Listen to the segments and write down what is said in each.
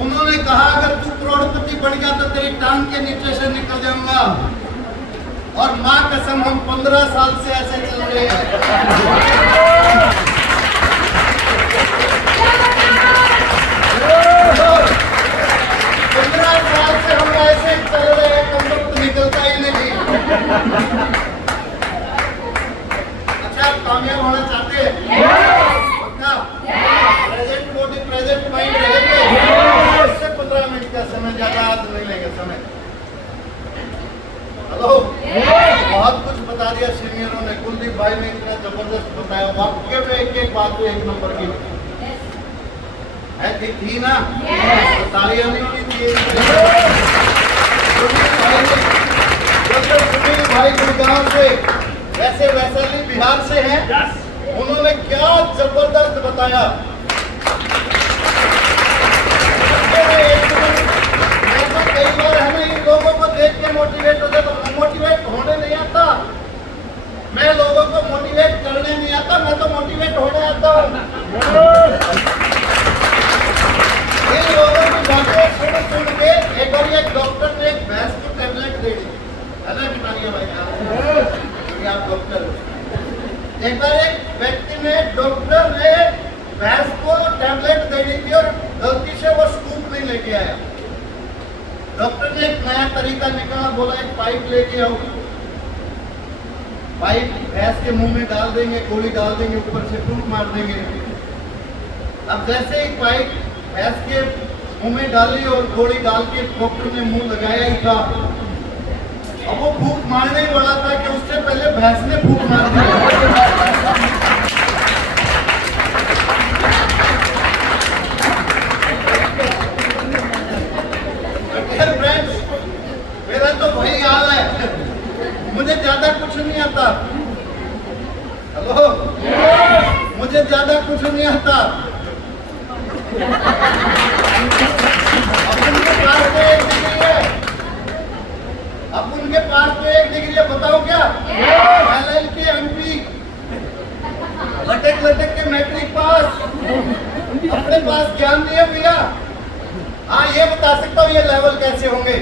उन्होंने कहा अगर तू करोड़पति बन गया तो तेरी टांग के नीचे से निकल जाऊंगा। और माँ कसम हम 15 साल से ऐसे चल रहे हैं। 15 साल से हम ऐसे चल रहे हैं, कम वक्त निकलता ही नहीं। अच्छा, आप कामयाब होना चाहते हैं? प्रेजेंट बॉडी प्रेजेंट माइंड रहेंगे। 15 मिनट का समय, ज्यादा आज नहीं लेंगे समय। हेलो, बहुत कुछ बता दिया सीनियरों ने, कुलदीप भाई ने इतना जबरदस्त बताया, वाक्य में एक एक बात एक नंबर की है, थी ना? तालियां नहीं होनी चाहिए। सुनील भाई गुड़गांव से, वैसे वैशाली बिहार से हैं, उन्होंने क्या जबरदस्त बताया। कई बार हमें इन लोगों को देख के मोटिवेट होते, तो मोटिवेट होने नहीं आता। मैं लोगों को मोटिवेट करने नहीं आता, मैं तो मोटिवेट होने आता हूँ। इन लोगों की बातें सुन के एक बार एक डॉक्टर ने एक भैंस को टैबलेट दे दी, है ना बिटानिया भाई? आप डॉक्टर, एक बार एक व्यक्ति ने, डॉक्टर ने भैंस को टैबलेट दे दी थी और गलती से वो स्कूप नहीं लेके आया। डॉक्टर ने एक नया तरीका निकाला, बोला एक पाइप लेके आओ, पाइप भैंस के मुंह में डाल देंगे, गोली डाल देंगे, ऊपर से फूंक मार देंगे। अब जैसे ही पाइप भैंस के मुंह में डाली और गोली डाल के डॉक्टर ने मुंह लगाया ही था, अब वो फूंक मारने ही वाला था कि उससे पहले भैंस ने फूंक मार दिया। मेरा तो वही हाल है, मुझे ज्यादा कुछ नहीं आता। हेलो, मुझे ज्यादा कुछ नहीं आता। अब उनके पास तो एक डिग्री है, अब उनके पास तो एक डिग्री है, बताओ क्या? LLB MP, लटक लटक के मैट्रिक पास, अपने पास ज्ञान नहीं है भैया। हाँ, ये बता सकता हूँ ये लेवल कैसे होंगे।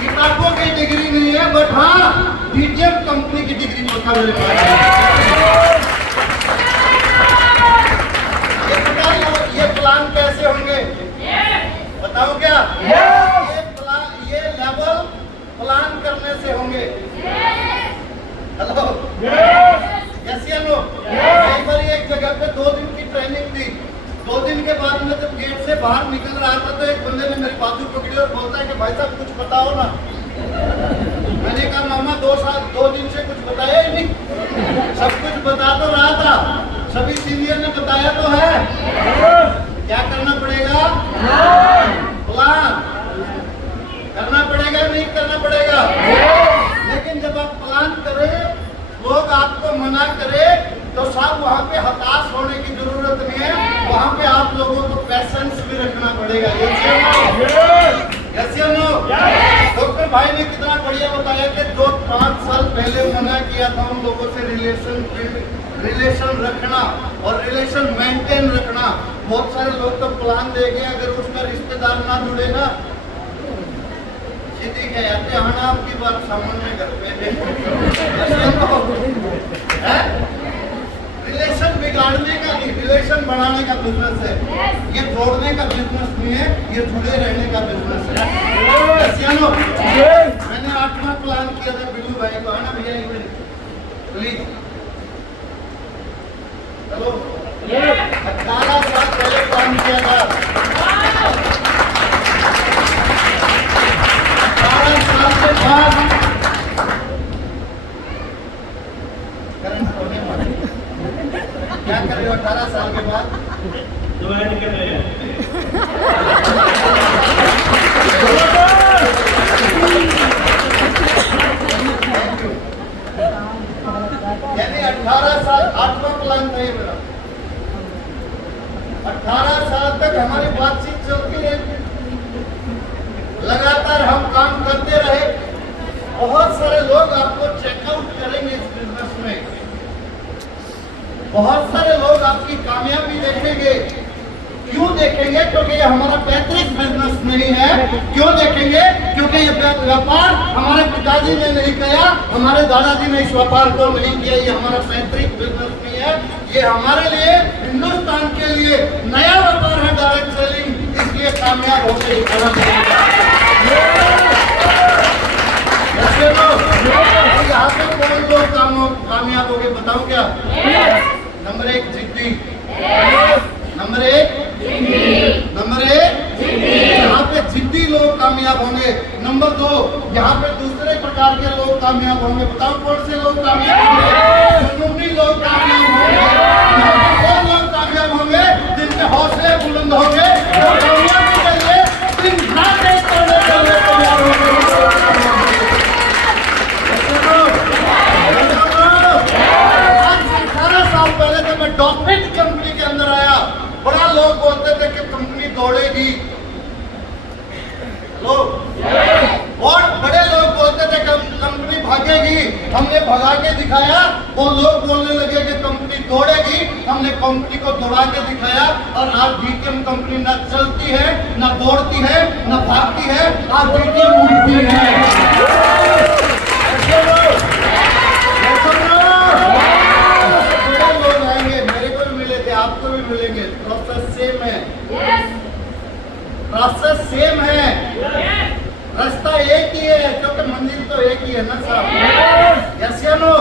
किताबों की डिग्री नहीं है, बट हाँ डीजीएम कंपनी की डिग्री होता मेरे पास। ये प्लान कैसे होंगे बताओ क्या? ये लेवल प्लान करने से होंगे। हेलो, यस या नो? एक बार एक जगह पे 2 दिन की ट्रेनिंग दी। 2 दिन के बाद मैं जब गेट से बाहर निकल रहा था तो एक बंदे ने मेरी बाजू पकड़ी और बोलता है कि भाई साहब कुछ बताओ ना। मैंने कहा मामा 2 दिन से कुछ बताया ही नहीं, सब कुछ बता तो रहा था, सभी सीनियर ने बताया तो है। क्या करना पड़ेगा? प्लान करना पड़ेगा, नहीं करना पड़ेगा। लेकिन जब आप प्लान करें, लोग आपको मना करें, तो साहब वहाँ पे हताश होने की जरूरत नहीं है, वहाँ पे आप लोगों को पैशंस भी रखना पड़ेगा। यस या नो? डॉक्टर भाई ने कितना बढ़िया बताया कि 5 साल पहले मना किया था उन लोगों से रिलेशन रखना और रिलेशन मेंटेन रखना। बहुत सारे लोग तो प्लान दे गए, अगर उसका रिश्तेदार ना जुड़े ना, सीधी कह जाते हैं हाँ आपकी बात सामान्य घर पे है। रिलेशन बिगाड़ने का नहीं, रिलेशन बढ़ाने का बिजनेस है। ये जोड़ने का बिजनेस नहीं है, ये जुड़े रहने का बिजनेस है। मैंने 8वां प्लान किया था बिल्लू भाई को, है ना भैया? प्लीज चलो, 18 साल पहले प्लान किया था। 18 साल के बाद क्या कर रहे हो? 18 साल के बाद ज्वाइन कर रहे हैं। यानी 18 साल 8वां प्लान था ये मेरा। 18 साल तक हमारी बातचीत चलती रही, लगातार हम काम करते रहे। बहुत सारे लोग आपको चेकआउट करेंगे इस बहुत सारे लोग आपकी कामयाबी देखेंगे। क्यों देखेंगे? क्योंकि ये हमारा पैतृक बिजनेस नहीं है। क्यों देखेंगे? क्योंकि ये व्यापार हमारे पिताजी ने नहीं किया, हमारे दादाजी ने इस व्यापार को नहीं किया। ये हमारा पैतृक बिजनेस नहीं है, ये हमारे लिए, हिंदुस्तान के लिए नया व्यापार है डायरेक्ट सेलिंग। इसलिए कामयाब होकर यहाँ पे कौन लोग कामयाब हो गए बताऊं क्या? नंबर 1 जिद्दी, नंबर 1 यहाँ पे जिद्दी लोग कामयाब होंगे। नंबर 2 यहाँ पे दूसरे प्रकार के लोग कामयाब होंगे। बताओ कौन से लोग कामयाब होंगे? जुनूनी लोग कामयाब होंगे। यहाँ पे कौन लोग कामयाब होंगे? जिनके हौसले बुलंद होंगे, कामयाबी के लिए दिन रात एक करने के लिए तैयार होंगे। 18 साल पहले जब मैं डॉक्टरेट कंपनी के अंदर आया, बड़ा लोग बोलते थे कि कंपनी दौड़ेगी। और बड़े लोग बोलते थे कि कंपनी भागेगी। हमने भगा के दिखाया। वो लोग बोलने लगे कि कंपनी दौड़ेगी। हमने कंपनी को दौड़ा के दिखाया और आज डीटीएम कंपनी न चलती है, न दौड़ती है, न भागती है। आज डीटीएम उड़ती है। लोग आएंगे, मेरे को भी मिले थे, आपको भी मिलेंगे। प्रोसेस सेम है, प्रोसेस सेम है, रास्ता एक ही है, क्योंकि मंजिल तो एक ही है ना साहब। यस या नो?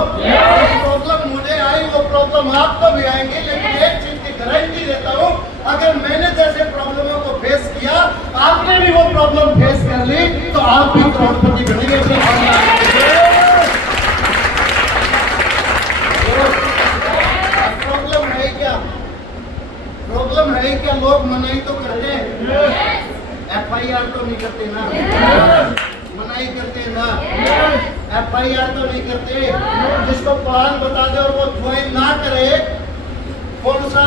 प्रॉब्लम मुझे आई, वो प्रॉब्लम आपको भी आएंगी, लेकिन एक चीज की गारंटी देता हूँ, अगर मैंने जैसे प्रॉब्लमों को फेस किया, आपने भी वो प्रॉब्लम फेस कर ली, तो आप भी करोड़पति बनेंगे। प्रॉब्लम है क्या? लोग मनाही तो करते हैं, FIR तो नहीं करते ना, मनाही करते ना, FIR तो नहीं करते। जिसको प्लान बता दे और वो ज्वाइन ना करे, कौन सा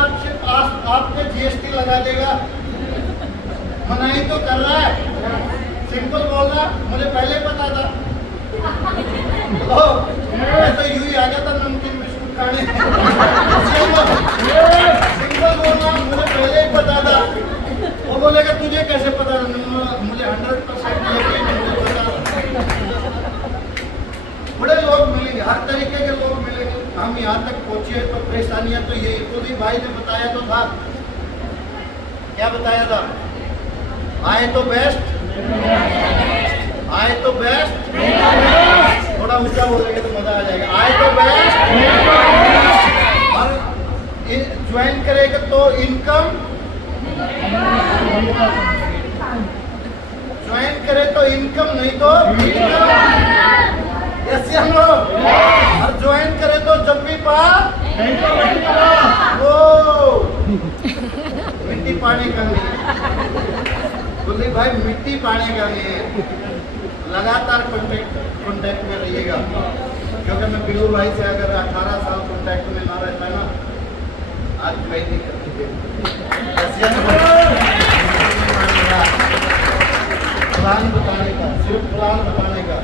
आप पे GST लगा देगा? मनाही तो कर रहा है। सिंपल बोलना, मुझे पहले पता था, मैं तो यूं ही आ गया था नमकीन बिस्कुट खाने। सिंपल बोलना, मुझे पहले ही पता था। वो बोलेगा तुझे कैसे पता? मुझे 100% यकीन है, मुझे पता। बड़े लोग मिलेंगे, हर तरीके के लोग मिलेंगे। हम यहाँ तक पहुंचे तो परेशानियां तो ये खुद ही भाई ने बताया तो था। क्या बताया था? आए तो बेस्ट, आए तो बेस्ट। थोड़ा ऊंचा बोलेंगे तो मजा आ जाएगा। आए तो बेस्ट, और ज्वाइन करेगा तो इनकम, ज्वाइन करे तो इनकम, नहीं तो इनकम। यस या नो? और ज्वाइन करे तो जब भी पा वो मिट्टी पानी का नहीं। बोले भाई मिट्टी पानी का नहीं है। लगातार कॉन्टेक्ट में रहिएगा, क्योंकि मैं बिल्लू भाई से अगर 18 साल कॉन्टेक्ट में ना रहता ना, आज मैं नहीं करती। प्लान बताने का, सिर्फ प्लान बताने का,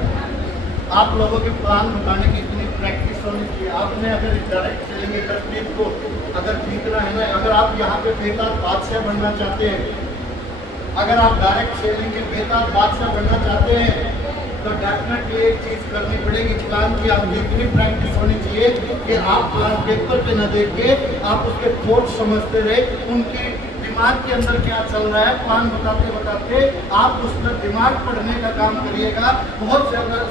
आप लोगों के प्लान बताने की इतनी प्रैक्टिस होनी चाहिए। आपने अगर डायरेक्ट सेलिंग इंडस्ट्री को अगर जीतना है ना, अगर आप यहाँ पे बेताज बादशाह बनना चाहते हैं, अगर आप डायरेक्ट सेलिंग के बेताज बादशाह बनना चाहते हैं, तो डेफिनेटली एक चीज करनी पड़ेगी, प्लान की आपकी इतनी प्रैक्टिस होनी चाहिए कि आप प्लान पेपर पे न देख के आप उसके थॉट समझते रहे, उनकी दिमाग के अंदर क्या चल रहा है, प्लान बताते बताते आप उस पर दिमाग पढ़ने का काम करिएगा। बहुत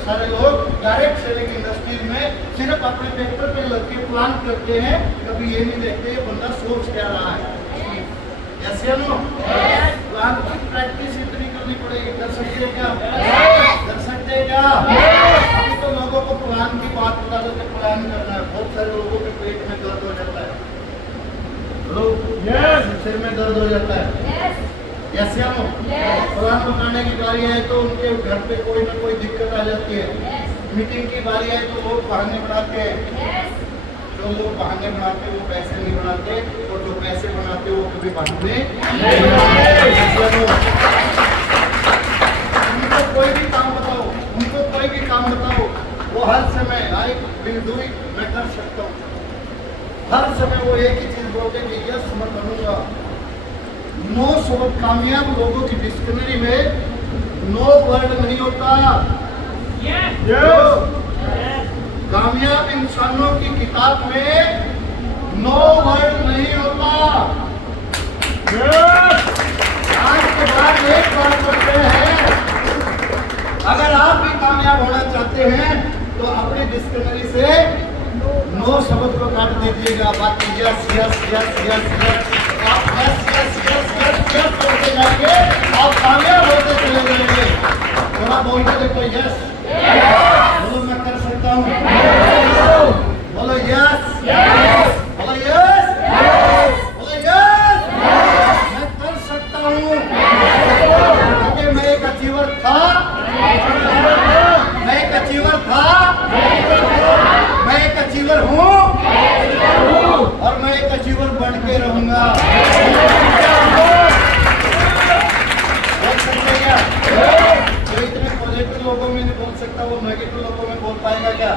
सारे लोग डायरेक्ट सेलिंग इंडस्ट्री में सिर्फ अपने पेपर पे लग के प्लान करते हैं, कभी ये नहीं देखते ये बंदा सोच क्या रहा है। यस या नो? प्लान की प्रैक्टिस इतनी करनी पड़ेगी। कर सकते हैं क्या? कर सकते हैं क्या? अभी तो लोगों को प्लान की बात बता देते, प्लान करना है। बहुत सारे लोगों के पेट में दर्द हो जाता है, सिर में दर्द हो जाता है। यस या नो? प्लान बनाने की बारी आए तो उनके घर पे कोई ना कोई दिक्कत आ जाती है। मीटिंग की बारी आए तो लोग बहाने बनाते हैं। जो लोग बहाने बनाते वो पैसे नहीं बनाते, और जो पैसे बनाते वो कभी बहाने नहीं बनाते। उनको कोई भी काम बताओ, उनको कोई भी काम बताओ, वो हर समय आई विल डू इट, मैं कर सकता हूँ। हर समय वो एक ही चीज बोलते कि यस मैं करूंगा। नो शब्द कामयाब लोगों की डिक्शनरी में नो वर्ड नहीं होता। कामयाब इंसानों की किताब में नो वर्ड नहीं होता। आज के बाद एक बात करते हैं, अगर आप भी कामयाब होना चाहते हैं तो अपनी डिक्शनरी से नो शब्द को काट दीजिएगा। बाकी yes yes yes yes yes आप yes yes yes yes yes करते जाएंगे और कामयाब होते चले जाएंगे। थोड़ा बोल के देखो यस, बोलो मैं कर सकता हूँ, बोलो यस, बोलो यस, बोलो यस, मैं कर सकता हूँ। क्योंकि मैं एक अचीवर था, मैं एक अचीवर था, मैं एक अचीवर हूँ और मैं एक अचीवर बन के रहूंगा। बोल सकते क्या? जो इतने पॉजिटिव लोगों में नहीं बोल सकता वो नेगेटिव लोगों में बोल पाएगा क्या?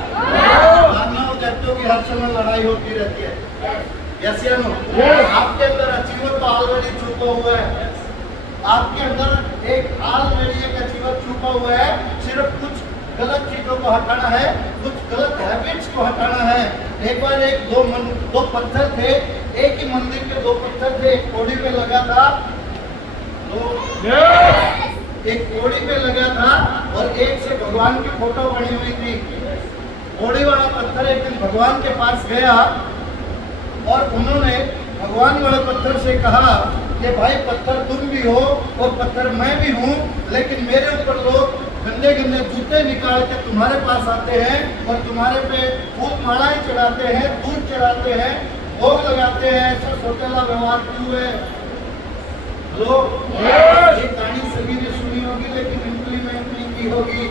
मानना और देखते की हर समय लड़ाई होती रहती है। यस या नो? आपके अंदर अचीवर तो ऑलरेडी छुपा हुआ है। आपके अंदर एक ऑलरेडी एक अचीवर छुपा हुआ है। सिर्फ कुछ गलत चीजों को हटाना है, कुछ गलत हैबिट्स को हटाना है। एक बार दो पत्थर थे, एक ही मंदिर के दो पत्थर थे, एक कोड़ी पे लगा था, एक कोड़ी पे लगा था और एक से भगवान की फोटो बनी हुई थी। कोड़ी वाला पत्थर एक दिन भगवान के पास गया और उन्होंने भगवान वाले पत्थर से कहा कि भाई पत्थर तुम भी हो और पत्थर मैं भी हूँ, लेकिन मेरे ऊपर लोग गंदे गंदे जूते निकाल के तुम्हारे पास आते हैं और तुम्हारे पे फूल मालाएं चढ़ाते हैं, दूध चढ़ाते हैं, भोग लगाते हैं। ऐसा सोतेला व्यवहार क्यों है? लोग ये कहानी सभी ने सुनी होगी लेकिन इम्प्लीमेंट नहीं की होगी।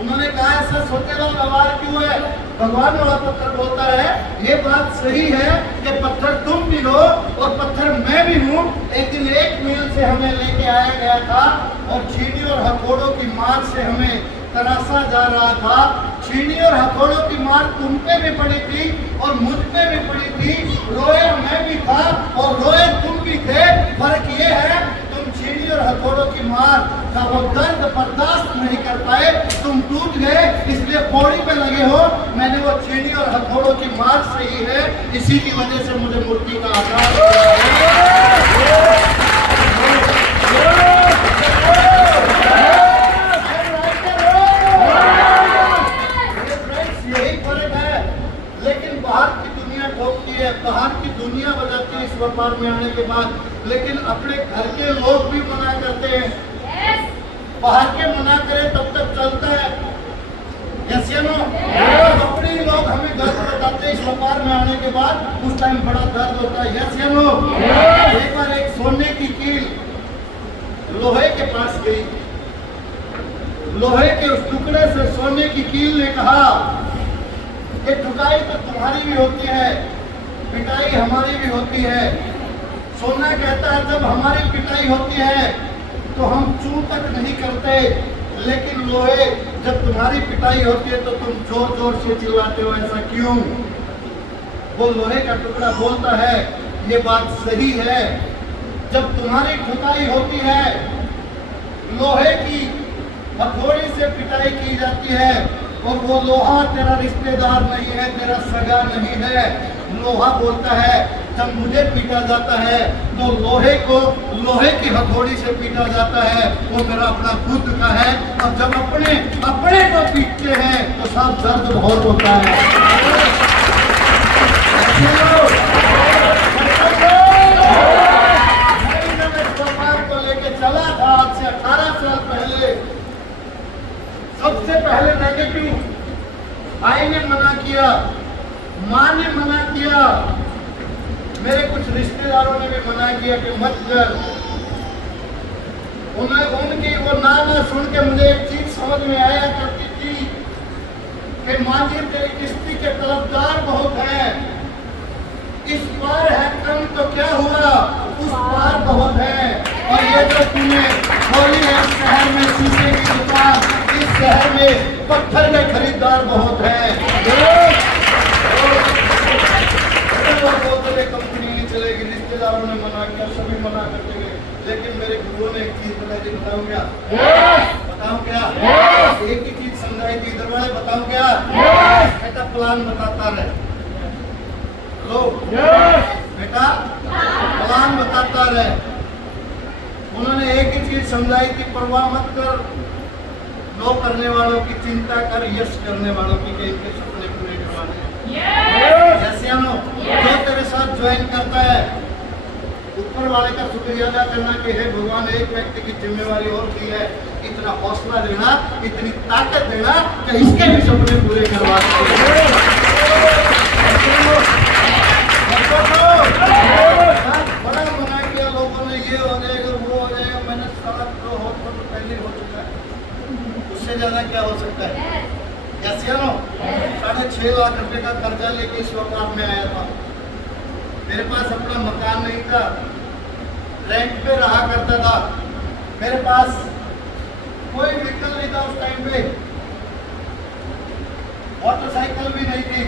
उन्होंने कहा ऐसा सोतेला व्यवहार क्यों है? भगवान वाला पत्थर बोलता है ये बात सही है कि पत्थर तुम भी हो और पत्थर मैं भी हूँ। एक दिन एक मील से हमें लेके आया गया था और छीनी और हथौड़ों की मार से हमें तराशा जा रहा था। छीनी और हथौड़ों की मार तुम पे भी पड़ी थी और मुझ पे भी पड़ी थी। रोए मैं भी था और रोए तुम भी थे। फर्क ये है तुम छीनी और हथौड़ों की मार का वो दर्द बर्दाश्त नहीं कर पाए, तुम टूट गए, इसलिए पौड़ी पे लगे हो। मैंने वो छीनी और हथौड़ों की मार सही है, इसी की वजह से मुझे मूर्ति का आकार यही फर्क है। लेकिन बाहर की दुनिया ठोकती है, बाहर की दुनिया बजाती है इस व्यापार में आने के बाद, लेकिन अपने घर के लोग भी मना करते हैं। बाहर के मना करे तब तक चलता है। यस या नो? अपने लोग हमें दर्द बताते हैं इस व्यापार में आने के बाद, उस टाइम बड़ा दर्द होता है। यस या नो? एक बार एक सोने की कील लोहे के पास गई। लोहे के उस टुकड़े से सोने की कील ने कहा कि ठुकाई तो तुम्हारी भी होती है, पिटाई हमारी भी होती है। सोना कहता है जब हमारी पिटाई होती है तो हम चू तक नहीं करते, लेकिन लोहे जब तुम्हारी पिटाई होती है तो तुम जोर जोर से चिल्लाते हो, ऐसा क्यों? वो लोहे का टुकड़ा बोलता है ये बात सही है, जब तुम्हारी ठुकाई होती है लोहे की हथौड़ी से पिटाई की जाती है और वो लोहा तेरा रिश्तेदार नहीं है, तेरा सगा नहीं है। लोहा बोलता है जब मुझे पीटा जाता है तो लोहे को लोहे की हथौड़ी से पीटा जाता है, वो मेरा अपना खुद का है। और जब अपने अपने को पीटते हैं तो सब दर्द बहुत होता है। को लेके चला था आज से 18 साल पहले। सबसे पहले नेगेटिव आई ने मना किया, माँ ने मना किया, मेरे कुछ रिश्तेदारों ने भी मना किया कि मत कर। उनकी वो ना सुन के मुझे एक चीज समझ में आया करती थी कि माँ जी तेरी किस्ती के तलबदार बहुत हैं, इस पार है कम तो क्या हुआ, उस पार बहुत है। और ये जो तूने खोली है इस शहर में शीशे की दुकान, इस शहर में पत्थर के खरीदार बहुत हैं। लेकिन मेरे गुरुओं ने एक चीज बताई थी, बताऊं क्या? बताऊं क्या? एक ही चीज समझाई थी, इधर वाले बताऊं क्या? बेटा प्लान बताता रहे। लो बेटा प्लान बताता रहे। उन्होंने एक ही चीज समझाई थी, परवाह मत कर लो करने वालों की, चिंता कर यश करने वालों की, कि इनके सपने पूरे करवाने। जो तेरे साथ ज्वाइन करता है, ऊपर वाले का शुक्रिया अदा करना कि हे भगवान, एक व्यक्ति की जिम्मेवारी और की है, इतना हौसला देना, इतनी ताकत देना कि इसके भी सपने पूरे करवा सके। बड़ा मना किया लोगों ने, ये हो जाएगा वो हो जाएगा। मैंने सारा तो पहले हो चुका है, उससे ज्यादा क्या हो सकता है? कैसे नो 6.5 लाख रुपए का कर्जा लेके इस व्यापार में आया था। मेरे पास अपना मकान नहीं था, रेंट पे रहा करता था, मेरे पास कोई व्हीकल नहीं था उस टाइम पे, मोटरसाइकिल भी नहीं थी,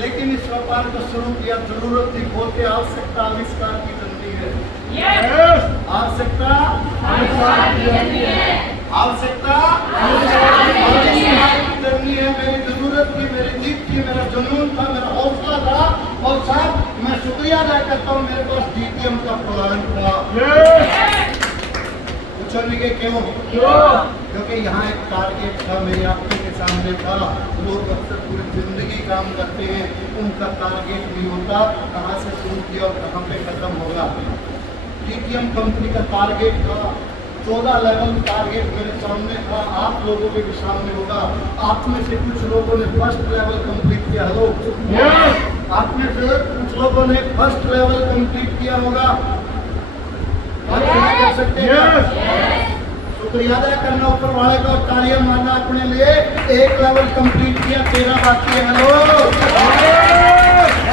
लेकिन इस व्यापार को शुरू किया। जरूरत थी, बोलते आवश्यकता आविष्कार की जनती है। आवश्यकता आवश्यकता करनी है। मेरी जरूरत थी, मेरी जीत थी, मेरा जुनून था, मेरा हौसला था, और साहब मैं शुक्रिया अदा करता हूँ, मेरे पास डीटीएम का प्लान था। पूछोगे कि क्यों? क्योंकि यहाँ एक टारगेट था, मेरी आंखों के सामने था। लोग अक्सर पूरी जिंदगी काम करते हैं, उनका टारगेट नहीं होता कहाँ से शुरू किया और कहाँ पे खत्म होगा। डीटीएम कंपनी का टारगेट था, 14 लेवल टारगेट मेरे सामने था, आप लोगों के भी सामने होगा। आप में से कुछ लोगों ने फर्स्ट लेवल कंप्लीट किया। हेलो, आप में से कुछ लोगों ने फर्स्ट लेवल कंप्लीट किया होगा। आप क्या कर सकते हैं? शुक्रिया अदा करना ऊपर वाले का, तालियां मारना अपने लिए। एक लेवल कंप्लीट किया, 13 बाकी है। हेलो,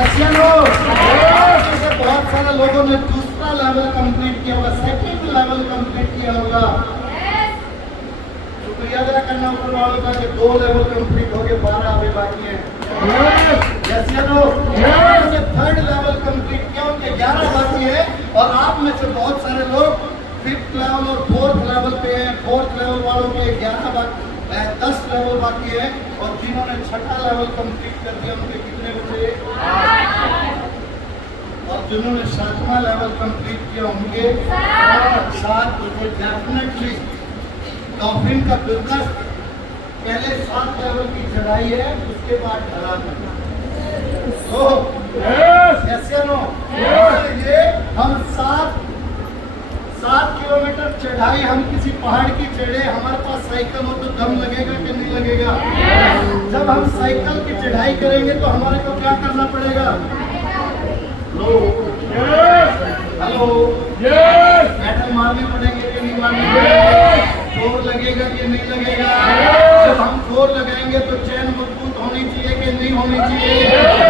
ऐसे बहुत सारे लोगों ने दूसरा लेवल कंप्लीट किया होगा, सेकंड लेवल कंप्लीट किया होगा। शुक्रिया अदा करना ऊपर वालों का कि 2 लेवल कंप्लीट हो गए, 12 अभी बाकी है। थर्ड लेवल कंप्लीट किया, उनके 11 बाकी है। और आप में से बहुत सारे लोग 5th लेवल और 4th लेवल पे हैं। 4th लेवल वालों के 10 लेवल बाकी है। और जिन्होंने 6ठा लेवल कंप्लीट कर दिया, उनके कितने बचे? और जिन्होंने 7वां लेवल कंप्लीट किया, उनके 7 बचे। डेफिनेटली डॉल्फिन का बिजनेस पहले 7 लेवल की चढ़ाई है, उसके बाद ढलान है। ये हम 7 किलोमीटर चढ़ाई हम किसी पहाड़ की चढ़े, हमारे पास साइकिल हो तो दम लगेगा कि नहीं लगेगा? जब हम साइकिल की चढ़ाई करेंगे तो हमारे को क्या करना पड़ेगा? हेलो, पैडल मारने पड़ेंगे कि नहीं मारने? जोर लगेगा कि नहीं लगेगा? जब हम जोर लगाएंगे तो चैन मजबूत होनी चाहिए कि नहीं होनी चाहिए?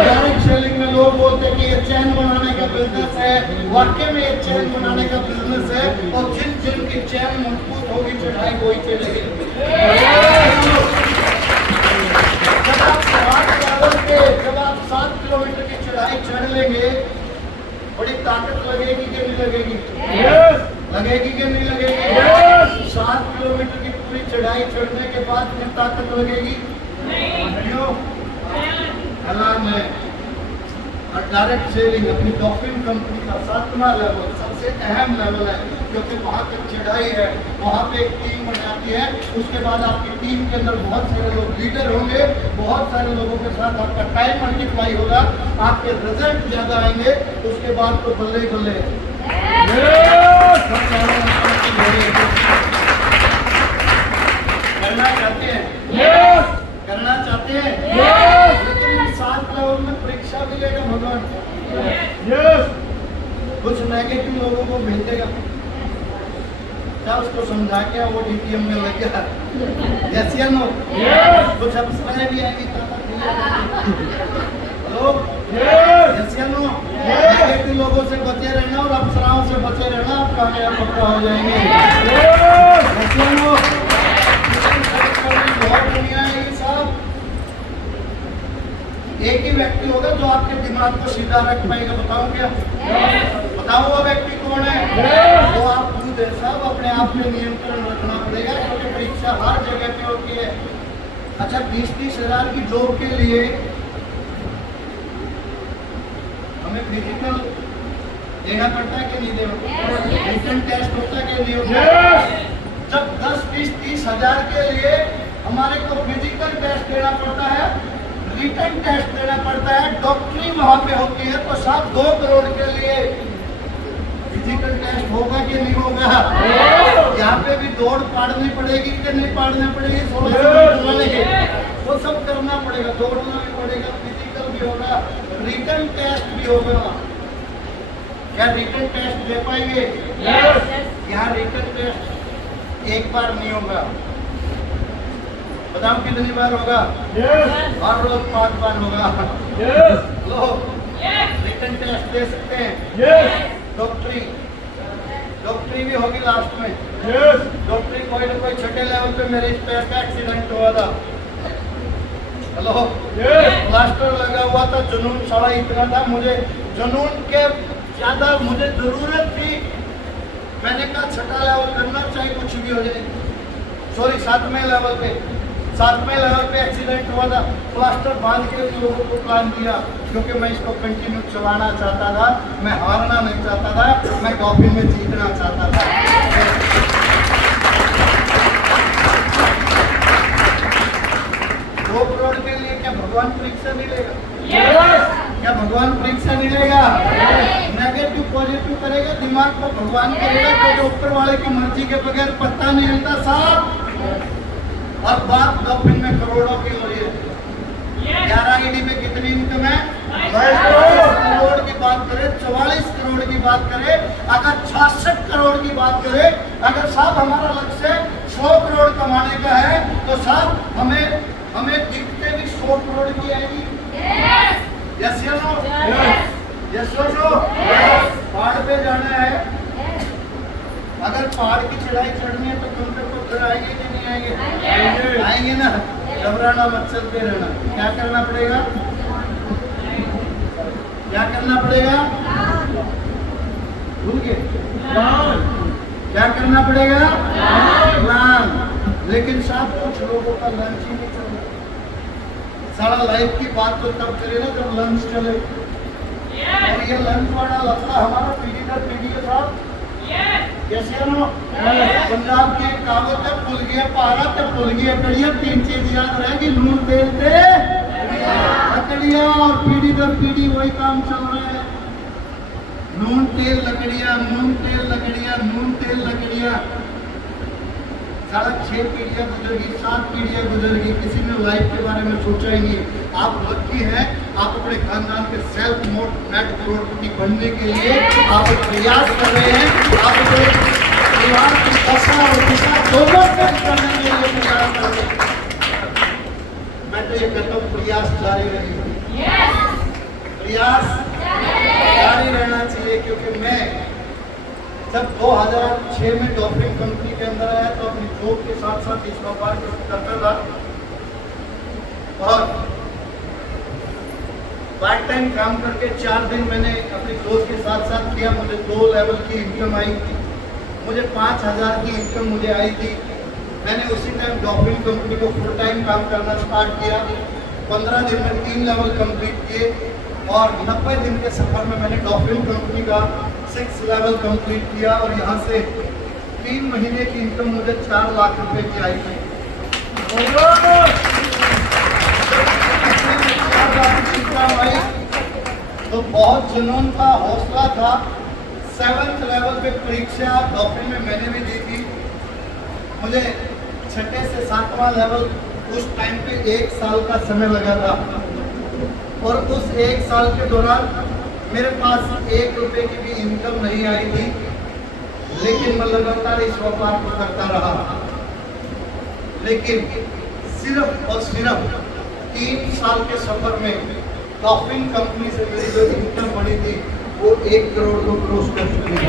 डायरेक्ट सेलिंग में लोग बोलते हैं कि ये चैन बनाने का बिजनेस है, वाकई में ये चैन बनाने का बिजनेस है। और जिन जिन की चैन मजबूत होगी, चढ़ाई वही चलेगी। जब आप 7 किलोमीटर की चढ़ाई चढ़ लेंगे, बड़ी ताकत लगेगी कि नहीं लगेगी? लगेगी कि नहीं लगेगी? 7 किलोमीटर की पूरी चढ़ाई चढ़ने के बाद फिर ताकत लगेगी? क्यों? अलार्म है। और डायरेक्ट सेलिंग अपनी डॉल्फिन कंपनी का 7वां लेवल सबसे अहम लेवल है, क्योंकि वहाँ तक चढ़ाई है, वहाँ पे एक टीम बन जाती है। उसके बाद आपकी टीम के अंदर बहुत सारे लोग लीडर होंगे, बहुत सारे लोगों के साथ आपका टाइम मल्टीप्लाई होगा, आपके रिजल्ट ज्यादा आएंगे। उसके बाद तो बल्ले बल्ले। करना चाहते हैं? करना चाहते हैं? लेकिन 7 लेवल में परीक्षा भी लेगा भगवान। कुछ नेगेटिव लोगों को भेज देगा, क्या उसको समझा के वो डीटीएम में लग गया? यस या नो? कुछ अप्सराएं भी आएंगी। हेलो, यस या नो? नेगेटिव लोगों से बचे रहना और अप्सराओं से बचे रहना, आप कामयाब पक्का हो जाएंगे। यस या नो? बहुत दुनिया है ये साहब। एक ही व्यक्ति होगा जो आपके दिमाग को सीधा रख पाएगा। बताऊं क्या? बताओ वो व्यक्ति कौन है? वो आप खुद है। सब अपने आप में नियंत्रण रखना पड़ेगा, क्योंकि परीक्षा हर जगह पे होती है। अच्छा, 20-30 हजार की जॉब के लिए हमें फिजिकल देना पड़ता है कि नहीं देना? रिटन टेस्ट होता है कि नहीं होता? जब 10-20-30 हजार के लिए हमारे को फिजिकल टेस्ट देना पड़ता है, रिटन टेस्ट देना पड़ता है, डॉक्टरी वहां पे होती है, तो साहब 2 करोड़ के लिए फिजिकल टेस्ट होगा कि नहीं होगा? यहाँ पे भी दौड़ पाड़नी पड़ेगी कि नहीं पाड़नी पड़ेगी? 16 वाले के वो सब करना पड़ेगा, दौड़ना भी पड़ेगा, फिजिकल भी होगा, रिटन टेस्ट भी होगा। क्या रिटन टेस्ट दे पाएंगे? यहाँ रिटन टेस्ट एक बार नहीं होगा, बताओ कितनी बार होगा? हर रोज 5 बार होगा। लोग रिटन टेस्ट दे सकते हैं। डॉक्टरी भी होगी लास्ट में। डॉक्टरी कोई ना कोई छोटे लेवल पे मेरे इस पैर का एक्सीडेंट हुआ था। हेलो, प्लास्टर लगा हुआ था, जुनून सारा इतना था, मुझे जुनून के ज्यादा मुझे जरूरत थी। मैंने कहा छठा लेवल करना, चाहे कुछ भी हो जाए। सॉरी, 7वें लेवल पे एक्सीडेंट हुआ था। प्लास्टर बांध के लोगों को प्लान दिया, क्योंकि मैं इसको कंटिन्यू चलाना चाहता था, मैं हारना नहीं चाहता था, मैं डॉपिंग में जीतना चाहता था। 2 करोड़ के लिए क्या भगवान परीक्षा नहीं लेगा? क्या भगवान परीक्षा नहीं लेगा? नेगेटिव पॉजिटिव करेगा, दिमाग को भगवान करेगा, क्योंकि ऊपर वाले की मर्जी के बगैर पत्ता नहीं हिलता साहब। और बात डॉपिंग में करोड़ों की हो रही है। 11 ईडी में कितनी इनकम है? 22 करोड़ की बात करें, 44 करोड़ की बात करें, अगर 66 करोड़ की बात करें, अगर साहब हमारा लक्ष्य 100 करोड़ कमाने का है, तो साहब हमें दिखते भी 100 करोड़ की आएगी। यस या नो? यस या नो? पहाड़ पे जाना है, अगर पहाड़ की चढ़ाई चढ़नी है तो कंकर पत्थर आएंगे कि नहीं आएंगे? आएंगे ना। घबराना मत, चलते रहना। क्या करना पड़ेगा? क्या करना पड़ेगा? भूल गए? क्या करना पड़ेगा? प्लान। लेकिन साहब कुछ लोगों का लंच ही नहीं चल रहा। सारा लाइफ की बात तो तब चले ना जब लंच चले, और ये लंच वाला लफड़ा हमारा पीढ़ी दर पीढ़ी के साथ कैसे नो? पंजाब की एक कहावत है, पुल गया पारा तो पुल गया कड़िया। 3 चीज याद रहेगी, नून तेल ते लकड़िया, और पीढ़ी दर पीढ़ी वही काम चल रहा है। नून तेल लकड़िया, नून तेल लकड़िया, नून तेल लकड़िया। सारा 6 पीढ़ियां गुजर गई, 7 पीढ़ियां गुजर गई, किसी ने लाइफ के बारे में सोचा ही नहीं। आप लकी हैं, आप अपने खानदान के सेल्फ मेड करोड़पति बनने के लिए आप प्रयास कर रहे हैं। आप अपने परिवार की दशा और दिशा दोनों करने के लिए प्रयास कर रहे हैं। मैं तो ये कहता हूँ, प्रयास जारी रहे, प्रयास जारी रहना चाहिए। क्योंकि मैं जब 2006 में डॉपिंग कंपनी के अंदर आया, तो अपनी जॉब के साथ साथ इस व्यापार को करता था, और पार्ट टाइम काम करके 4 दिन मैंने अपनी दोस्त के साथ साथ किया। मुझे 2 लेवल की इनकम आई, मुझे 5000 की इनकम मुझे आई थी। मैंने उसी टाइम डॉपिंग कंपनी को फुल टाइम काम करना स्टार्ट किया। 15 दिन में 3 लेवल कंप्लीट किए, और 90 दिन के सफर में मैंने डॉपिंग कंपनी का 6 लेवल कंप्लीट किया, और यहाँ से 3 महीने की इनकम मुझे 4 लाख रुपए की आई थी। तो बहुत जुनून था, हौसला था। 7th लेवल पे परीक्षा डॉपिंग में मैंने भी दी थी। मुझे 6 से 7वां लेवल उस टाइम पे 1 साल का समय लगा था, और उस 1 साल के दौरान मेरे पास 1 रुपए की भी इनकम नहीं आई थी। लेकिन मैं लगातार इस व्यापार को करता रहा। लेकिन सिर्फ और सिर्फ 3 साल के सफर में डॉपिंग कंपनी से मेरी जो इनकम बनी थी, वो 1 करोड़ को क्रॉस कर चुकी है।